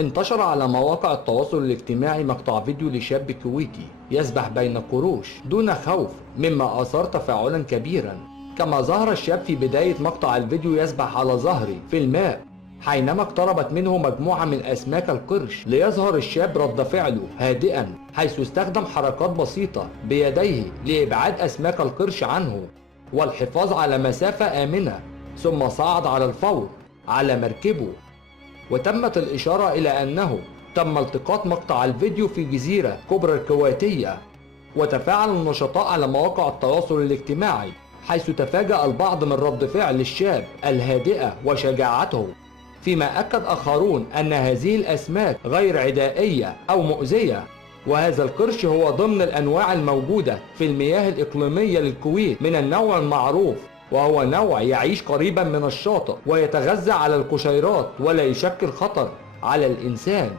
انتشر على مواقع التواصل الاجتماعي مقطع فيديو لشاب كويتي يسبح بين قروش دون خوف، مما أثار تفاعلا كبيرا. كما ظهر الشاب في بداية مقطع الفيديو يسبح على ظهره في الماء حينما اقتربت منه مجموعة من أسماك القرش، ليظهر الشاب رد فعله هادئا، حيث استخدم حركات بسيطة بيديه لإبعاد أسماك القرش عنه والحفاظ على مسافة آمنة، ثم صعد على الفور على مركبه. وتمت الإشارة إلى أنه تم التقاط مقطع الفيديو في جزيرة كبرى الكويتية، وتفاعل النشطاء على مواقع التواصل الاجتماعي، حيث تفاجأ البعض من رد فعل الشاب الهادئة وشجاعته، فيما أكد آخرون أن هذه الأسماك غير عدائية أو مؤذية، وهذا القرش هو ضمن الأنواع الموجودة في المياه الإقليمية للكويت من النوع المعروف، وهو نوع يعيش قريبا من الشاطئ ويتغذى على القشيرات ولا يشكل خطر على الإنسان.